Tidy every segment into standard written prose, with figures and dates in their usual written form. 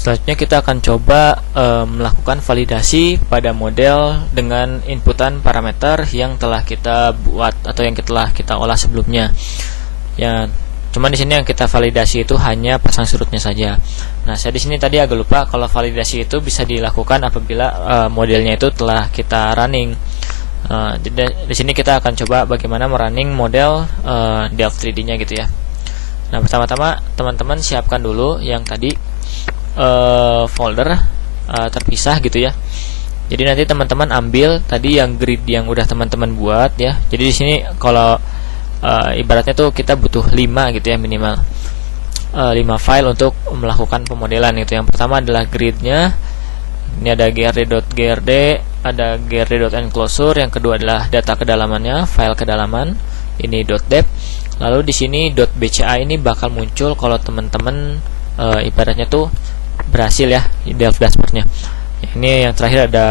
Selanjutnya kita akan coba melakukan validasi pada model dengan inputan parameter yang telah kita buat atau yang telah kita olah sebelumnya. Ya, cuman di sini yang kita validasi itu hanya pasang surutnya saja. Nah, saya di sini tadi agak lupa kalau validasi itu bisa dilakukan apabila modelnya itu telah kita running. Jadi di sini kita akan coba bagaimana merunning model Delft 3D-nya gitu ya. Nah, pertama-tama teman-teman siapkan dulu yang tadi folder terpisah gitu ya. Jadi nanti teman-teman ambil tadi yang grid yang udah teman-teman buat ya. Jadi di sini kalau ibaratnya tuh kita butuh 5 gitu ya minimal. 5 file untuk melakukan pemodelan itu. Yang pertama adalah gridnya. Ini ada grd.grd, ada grd.enclosure. Yang kedua adalah data kedalamannya, file kedalaman. Ini .dep. Lalu di sini .bca ini bakal muncul kalau teman-teman ibaratnya tuh berhasil ya di Delft dashboardnya. Ini yang terakhir ada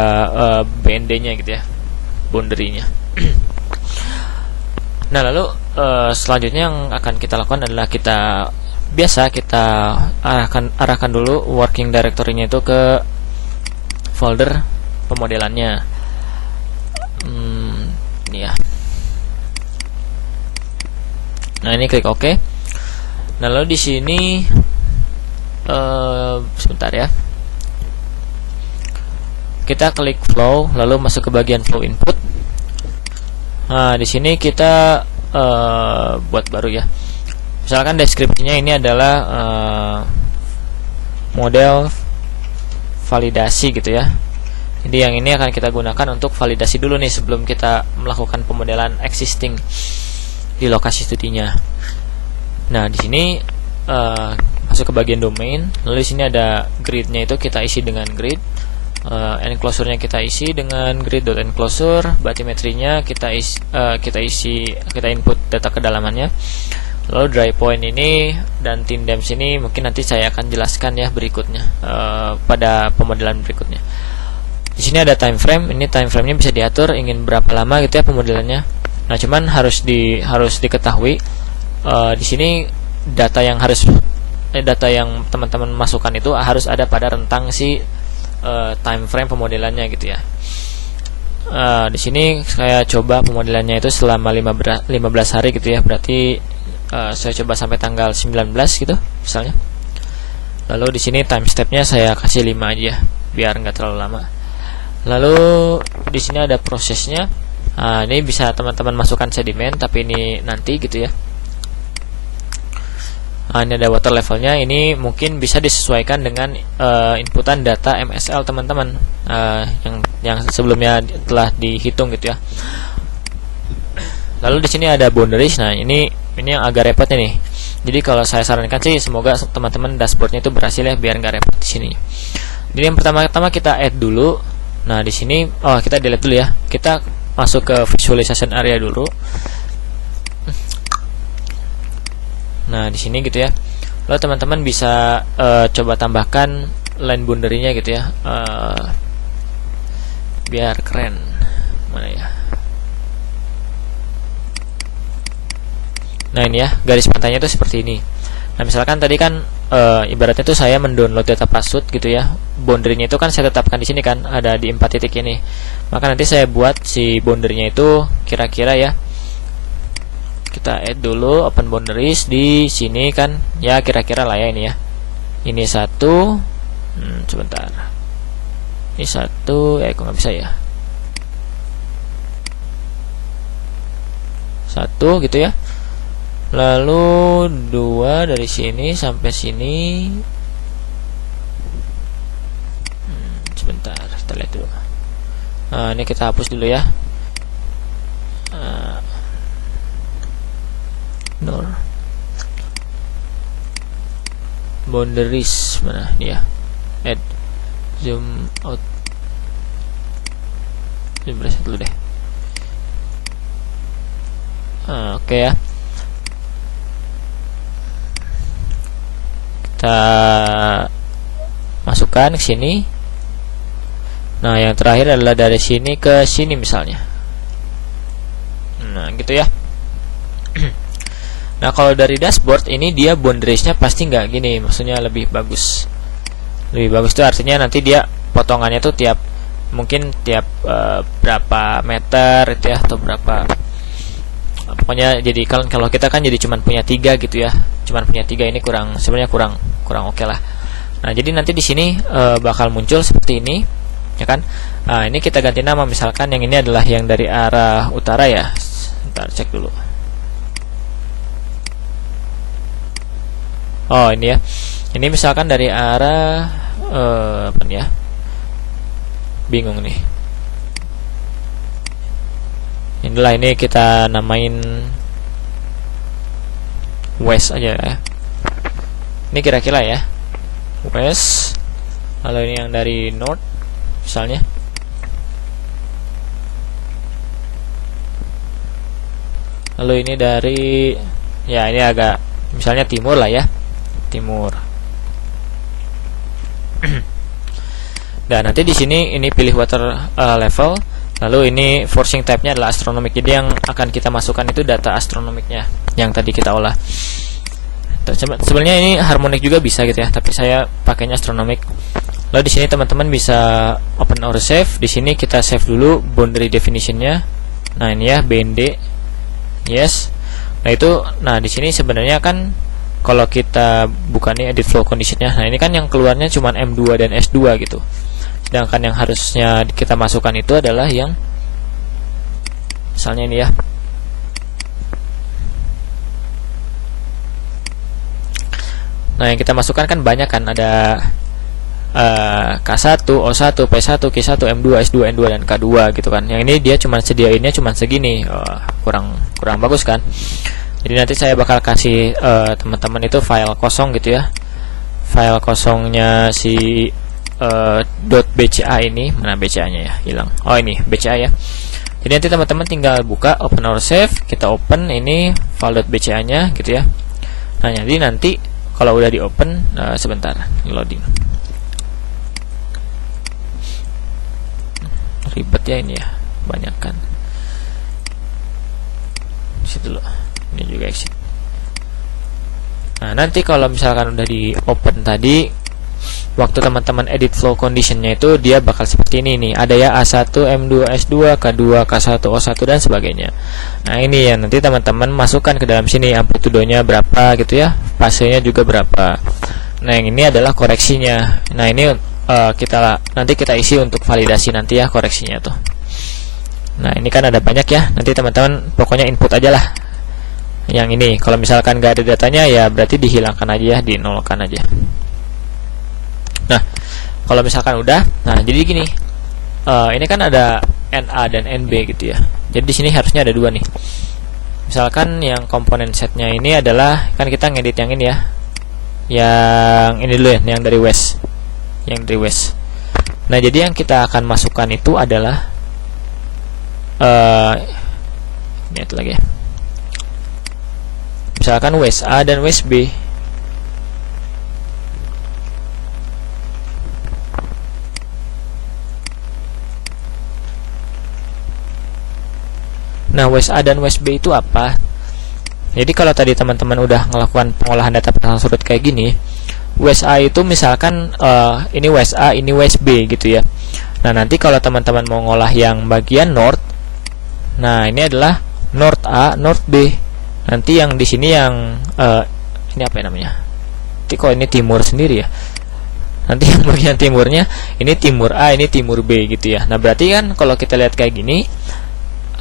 BND-nya gitu ya, boundary-nya. Nah, lalu selanjutnya yang akan kita lakukan adalah kita arahkan dulu working directory-nya itu ke folder pemodelannya. Ini ya. Nah, ini klik OK. Nah, lalu di sini sebentar ya. Kita klik flow, lalu masuk ke bagian flow input. Nah, di sini kita buat baru ya. Misalkan deskripsinya ini adalah model validasi gitu ya. Jadi yang ini akan kita gunakan untuk validasi dulu nih sebelum kita melakukan pemodelan existing di lokasi studinya. Nah, di sini masuk ke bagian domain, lalu di sini ada gridnya itu kita isi dengan grid, enclosure-nya kita isi dengan grid.enclosure, batimetrinya kita input data kedalamannya. Lalu dry point ini dan thin dams ini mungkin nanti saya akan jelaskan ya berikutnya pada pemodelan berikutnya. Di sini ada time frame, ini time frame-nya bisa diatur ingin berapa lama gitu ya pemodelannya. Nah, cuman harus diketahui di sini data yang teman-teman masukkan itu harus ada pada rentang si time frame pemodelannya gitu ya. Di sini saya coba pemodelannya itu selama 15 hari gitu ya. Berarti saya coba sampai tanggal 19 gitu misalnya. Lalu di sini time step-nya saya kasih 5 aja biar nggak terlalu lama. Lalu di sini ada prosesnya. Ini bisa teman-teman masukkan sedimen tapi ini nanti gitu ya. Ini ada water levelnya, ini mungkin bisa disesuaikan dengan inputan data MSL teman-teman yang sebelumnya telah dihitung gitu ya. Lalu di sini ada boundaries. Nah, ini yang agak repotnya nih. Jadi kalau saya sarankan sih semoga teman-teman dashboardnya itu berhasil ya biar nggak repot di sini. Jadi yang pertama-tama kita add dulu. Nah, di sini kita delete dulu ya. Kita masuk ke visualization area dulu. Nah, di sini gitu ya. Lalu teman-teman bisa coba tambahkan line boundary-nya gitu ya. Biar keren. Mana ya? Nah, ini ya, garis pantainya itu seperti ini. Nah, misalkan tadi kan ibaratnya tuh saya mendownload data password gitu ya. Boundary-nya itu kan saya tetapkan di sini kan, ada di 4 titik ini. Maka nanti saya buat si boundary-nya itu kira-kira ya. Kita add dulu open boundaries di sini kan ya, kira-kira lah ya ini ya. Ini satu, sebentar. Ini satu, kok nggak bisa ya? Satu gitu ya. Lalu 2 dari sini sampai sini. Sebentar, kita lihat dulu. Nah, ini kita hapus dulu ya. Boundaries mana nih ya? Add zoom out. Zoom reset dulu deh. Oke ya. Kita masukkan ke sini. Nah, yang terakhir adalah dari sini ke sini misalnya. Nah, gitu ya. Nah, kalau dari dashboard ini dia boundariesnya pasti nggak gini, maksudnya lebih bagus. Lebih bagus itu artinya nanti dia potongannya tuh mungkin tiap berapa meter itu ya, atau berapa, pokoknya jadi kalau kita kan jadi cuman punya 3 gitu ya, cuman punya 3, ini sebenarnya kurang oke lah. Nah, jadi nanti di sini bakal muncul seperti ini ya kan. Nah, ini kita ganti nama, misalkan yang ini adalah yang dari arah utara ya. Ntar cek dulu. Oh, ini ya. Ini misalkan dari arah apa nih ya? Bingung nih. Inilah, ini kita namain west aja ya. Ini kira-kira ya. West. Lalu ini yang dari north misalnya. Lalu ini dari, ya ini agak misalnya timur lah ya. Timur. Dan nanti di sini ini pilih water level, lalu ini forcing type-nya adalah astronomic. Jadi yang akan kita masukkan itu data astronomiknya yang tadi kita olah. Sebenarnya ini harmonic juga bisa gitu ya, tapi saya pakainya astronomic. Lalu di sini teman-teman bisa open or save. Di sini kita save dulu boundary definition-nya. Nah, ini ya BND. Yes. Nah di sini sebenarnya kan kalau kita buka nih edit flow condition-nya. Nah, ini kan yang keluarnya cuma M2 dan S2 gitu. Sedangkan yang harusnya kita masukkan itu adalah yang misalnya ini ya. Nah, yang kita masukkan kan banyak kan, ada K1, O1, P1, Q1, M2, S2, N2 dan K2 gitu kan. Yang ini dia cuma sediainnya cuma segini. Kurang bagus kan. Jadi nanti saya bakal kasih teman-teman itu file kosong gitu ya. File kosongnya si .bca ini, mana BCA-nya ya? Hilang. Oh, ini BCA ya. Jadi nanti teman-teman tinggal buka open or save, kita open ini file .bca-nya gitu ya. Nah, jadi nanti kalau udah di open, sebentar loading. Ribet ya ini ya, banyak kan. Situ loh. Ini juga exit. Nah, nanti kalau misalkan udah di open tadi, waktu teman-teman edit flow conditionnya itu dia bakal seperti ini nih. Ada ya A1, M2, S2, K2, K1, O1 dan sebagainya. Nah, ini ya nanti teman-teman masukkan ke dalam sini amplitudonya berapa gitu ya, fasenya juga berapa. Nah, yang ini adalah koreksinya. Nah, ini nanti kita isi untuk validasi nanti ya koreksinya tuh. Nah, ini kan ada banyak ya. Nanti teman-teman pokoknya input aja lah. Yang ini kalau misalkan nggak ada datanya ya berarti dihilangkan aja ya, dinolkan aja. Nah, kalau misalkan udah, nah jadi gini, ini kan ada NA dan NB gitu ya. Jadi di sini harusnya ada 2 nih. Misalkan yang komponen setnya ini adalah, kan kita ngedit yang ini ya, yang ini dulu ya, yang dari west, Nah, jadi yang kita akan masukkan itu adalah lihat lagi ya. Misalkan west A dan west B. Nah, west A dan west B itu apa? Jadi kalau tadi teman-teman udah melakukan pengolahan data pasang surut kayak gini, west A itu misalkan ini west A, ini west B gitu ya. Nah, nanti kalau teman-teman mau ngolah yang bagian north, nah ini adalah north A, north B. Nanti yang di sini yang ini apa ya namanya? Nanti kok ini timur sendiri ya. Nanti yang bagian timurnya ini timur A, ini timur B gitu ya. Nah, berarti kan kalau kita lihat kayak gini,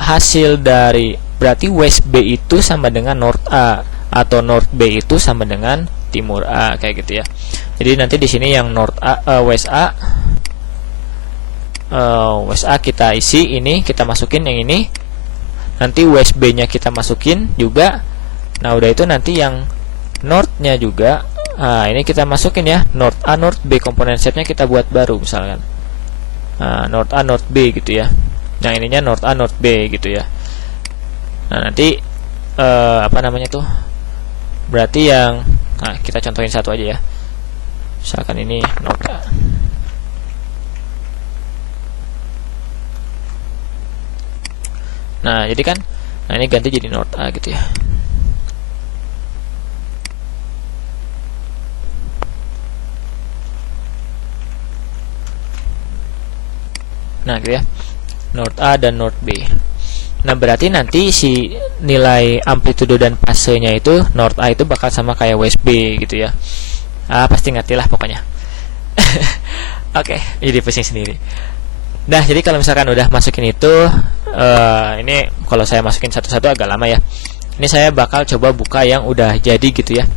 hasil dari berarti west B itu sama dengan north A, atau north B itu sama dengan timur A kayak gitu ya. Jadi nanti di sini yang north A, west A kita isi, ini kita masukin yang ini. Nanti west B-nya kita masukin juga. Nah, udah itu nanti yang north-nya juga. Nah, ini kita masukin ya, north A, north B, komponen setnya kita buat baru misalkan. North A, north B gitu ya. Yang ininya north A, north B gitu ya. Nah, nanti apa namanya tuh? Berarti yang, nah kita contohin satu aja ya. Misalkan ini north A. Nah, jadi kan, nah ini ganti jadi north A gitu ya. Nah, gitu ya. Node A dan node B. Nah, berarti nanti si nilai amplitudo dan fasenya itu node A itu bakal sama kayak WSB gitu ya. Pasti ngerti lah pokoknya. Oke, jadi pusing sendiri. Nah, jadi kalau misalkan udah masukin itu, ini kalau saya masukin satu-satu agak lama ya. Ini saya bakal coba buka yang udah jadi gitu ya.